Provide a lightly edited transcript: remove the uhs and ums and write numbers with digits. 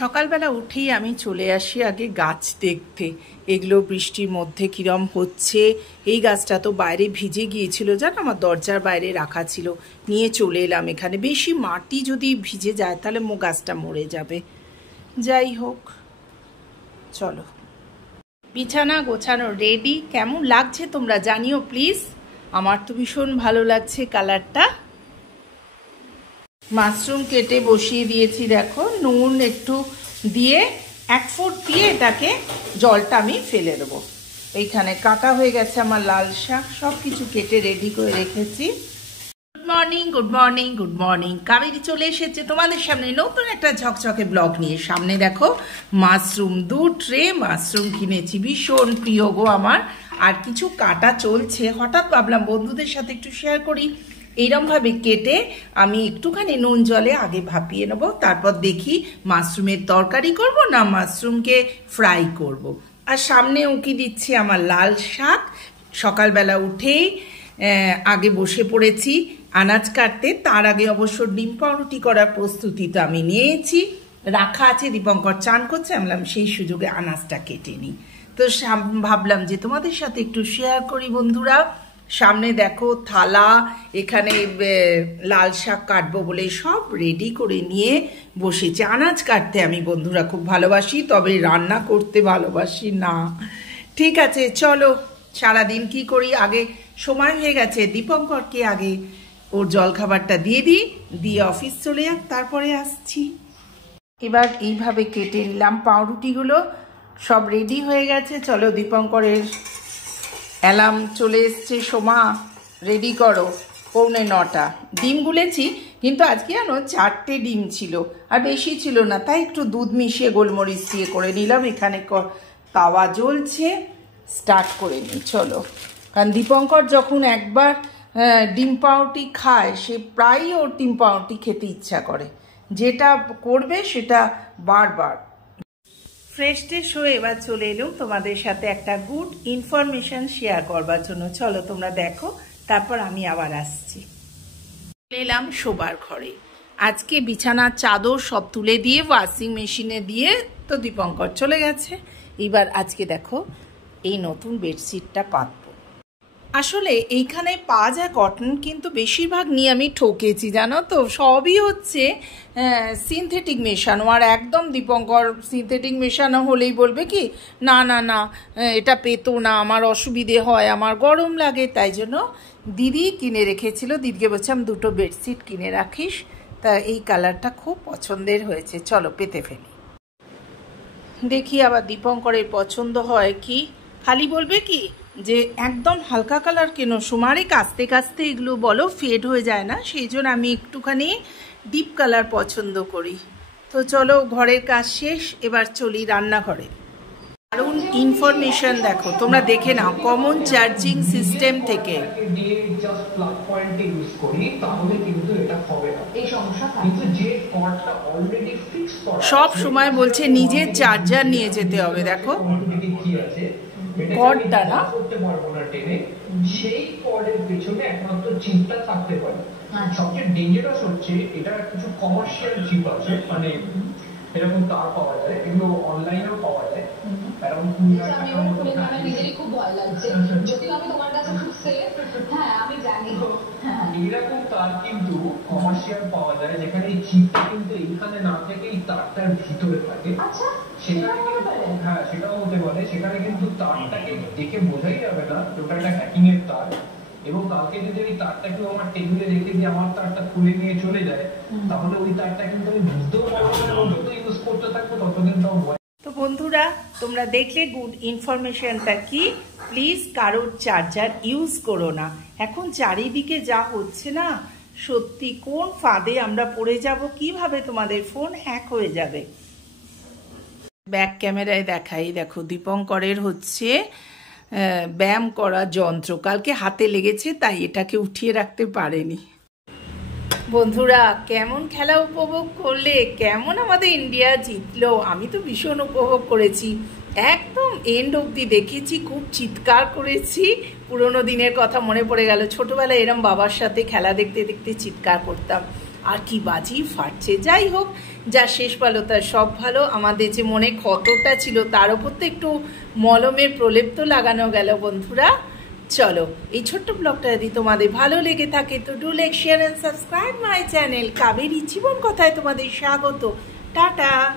সকালবেলা উঠেই আমি চলে আসি আগে গাছ দেখতে, এগুলো বৃষ্টির মধ্যে কিরম হচ্ছে। এই গাছটা তো বাইরে ভিজে গিয়েছিল, জানো, আমার দরজার বাইরে রাখা ছিল, নিয়ে চলে এলাম এখানে। বেশি মাটি যদি ভিজে যায় তাহলে গাছটা মরে যাবে। যাই হোক, চলো, বিছানা গোছানো রেডি। কেমন লাগছে তোমরা জানিও প্লিজ। আমার তো ভীষণ ভালো লাগছে কালারটা। মাশরুম কেটে বসিয়ে দিয়েছি, দেখো, নুন একটু দিয়ে 1 ফুট দিয়ে এটাকে জলটা আমি ফেলে দেবো। এইখানে কাটা হয়ে গেছে আমার লাল শাক, সব কিছু কেটে রেডি করে রেখেছি। Good morning, good morning, good morning. Kaveri চলে এসেছে তোমাদের সামনে নতুন একটা ঝকঝকে ব্লগ নিয়ে। সামনে দেখো মাশরুম, 2 ট্রে মাশরুম কিনেছি, ভীষণ প্রিয় গো আমার। আর কিছু কাটা চলছে, হঠাৎ ভাবলাম বন্ধুদের সাথে একটু শেয়ার করি। এইরমভাবে কেটে আমি একটুখানি নুন জলে আগে ভাপিয়ে নেবো, তারপর দেখি মাশরুমের তরকারি করব না মাশরুমকে ফ্রাই করব। আর সামনে উঁকি দিচ্ছি আমার লাল শাক। সকালবেলা উঠেই আগে বসে পড়েছি আনাজ কাটতে। তার আগে অবশ্য ডিম পাউরুটি করার প্রস্তুতিটা আমি নিয়েছি, রাখা আছে। দীপঙ্কর চান করছে, আমি বললাম সেই সুযোগে আনাজটা কেটে নিই। তো ভাবলাম যে তোমাদের সাথে একটু শেয়ার করি বন্ধুরা। সামনে দেখো থালা, এখানে লাল শাক কাটবো বলে সব রেডি করে নিয়ে বসেছি। আনাজ কাটতে আমি বন্ধুরা খুব ভালোবাসি, তবে রান্না করতে ভালোবাসি না। ঠিক আছে, চলো সারাদিন কি করি। আগে সময় হয়ে গেছে, দীপঙ্করকে আগে ওর জলখাবারটা দিয়ে দিই, দিয়ে অফিস চলে যাক, তারপরে আসছি। এবার এইভাবে কেটে নিলাম পাউরুটিগুলো, সব রেডি হয়ে গেছে। চলো, দীপঙ্করের অ্যালার্ম চলে এসছে, সোমা রেডি করো, 8:45। ডিম গুলেছি, কিন্তু আজকে জানো 4টে ডিম ছিল, আর বেশি ছিল না, তাই একটু দুধ মিশিয়ে গোলমরিচ দিয়ে করে নিলাম। এখানে তাওয়া জ্বলছে, স্টার্ট করে নিই চলো। কারণ দীপঙ্কর যখন একবার ডিম পাউরুটি খায়, সে প্রায়ই ওর ডিম পাউরুটি খেতে ইচ্ছা করে, যেটা করবে সেটা বারবার। ফ্রেশ ট্রেশ হয়ে এবার চলে এলাম তোমাদের সাথে একটা গুড ইনফরমেশন শেয়ার করবার জন্য। চলো তোমরা দেখো, তারপর আমি আবার আসছি। চলে এলাম শোবার ঘরে। আজকে বিছানার চাদর সব তুলে দিয়ে ওয়াশিং মেশিনে দিয়ে তো দীপঙ্কর চলে গেছে। এবার আজকে দেখো এই নতুন বেডশিটটা পাতবো। আসলে এইখানে পাওয়া যায় কটন, কিন্তু বেশিরভাগ নিয়ে আমি ঠকেছি, জানো তো। সবই হচ্ছে সিনথেটিক মেশানো। আর একদম দীপঙ্কর সিনথেটিক মেশানো হলেই বলবে কি, না না না এটা পেতো না, আমার অসুবিধে হয়, আমার গরম লাগে। তাই জন্য দিদি কিনে রেখেছিল, দিদিকে বলছিলাম 2টো বেডশিট কিনে রাখিস। তা এই কালারটা খুব পছন্দের হয়েছে, চলো পেতে ফেলি। দেখি আবার দীপঙ্করের পছন্দ হয় কি। খালি বলবে কি যে একদম হালকা কালার কেন, সুমারে কাচতে কাচতে এগুলো বলো ফেড হয়ে যায় না, সেই জন্য আমি একটুখানি ডিপ কালার পছন্দ করি। তো চলো, ঘরের কাজ শেষ, এবার চলি রান্নাঘরে। দারুণ ইনফরমেশন দেখো, তোমরা দেখে নাও, কমন চার্জিং সিস্টেম থেকে। সব সময় বলছে নিজের চার্জার নিয়ে যেতে হবে, দেখো কর্ডটা না, সেই কর্ডের পেছনে একমাত্র চিপটা থাকতে পারে। সবচেয়ে ডেঞ্জারাস হচ্ছে এটা কিছু কমার্শিয়াল চিপ আছে, মানে এরকম তার পাওয়া যায়, এগুলো অনলাইনেও পাওয়া যায়। এরকম নিজেরই খুব ভয় লাগছে, যদিও আমি তোমার কাছে খুব সেফ। হ্যাঁ আমি জানি, এরকম তার কিন্তু কমার্শিয়াল পাওয়া যায়, যেখানে এই চিপটা কিন্তু এইখানে না থেকে এই তারটার ভিতরে থাকে। আচ্ছা, হ্যাঁ সেটাও হতে পারে। সেখানে কিন্তু তারটাকে দেখে বোঝাই যাবে না ওটা একটা হ্যাকিং এর তার। এবং কালকে যদি ওই তারটাকে আমার টেবিলে রেখে দিয়ে আমার তারটা খুলে নিয়ে চলে যায়, তাহলে ওই তারটা কিন্তু আমি বুঝতেও পারবো না, যত ইউজ করতে থাকবো ততদিন তাও। তো বন্ধুরা, তোমরা দেখলে গুড ইনফরমেশনটা কি। প্লিজ কারোর চার্জার ইউজ করো না। এখন চারিদিকে যা হচ্ছে না, সত্যি কোন ফাঁদে আমরা পড়ে যাব, কিভাবে তোমাদের ফোন হ্যাক হয়ে যাবে। ব্যাক ক্যামেরায় দেখাই, দেখো দীপঙ্করের হচ্ছে ব্যায়াম করা যন্ত্র, কালকে হাতে লেগেছে তাই এটাকে উঠিয়ে রাখতে পারেনি। বন্ধুরা, কেমন খেলা উপভোগ করলে, কেমন আমাদের ইন্ডিয়া জিতলো, আমি তো ভীষণ উপভোগ করেছি, একদম এন্ড অবধি দেখেছি, খুব চিৎকার করেছি। পুরোনো দিনের কথা মনে পড়ে গেল, ছোটবেলায় এরম বাবার সাথে খেলা দেখতে দেখতে চিৎকার করতাম। আর কি বাজি ফাটছে। যাই হোক, যা শেষ ভালো তার সব ভালো। আমাদের যে মনে ক্ষতটা ছিল তার ওপর তো একটু মলমের প্রলেপ তো লাগানো গেল বন্ধুরা। চলো, এই ছোট্ট ব্লগটা যদি তোমাদের ভালো লেগে থাকে তো do like, share and subscribe my channel. Kaberi জীবন কথায় তোমাদের স্বাগত। টাটা।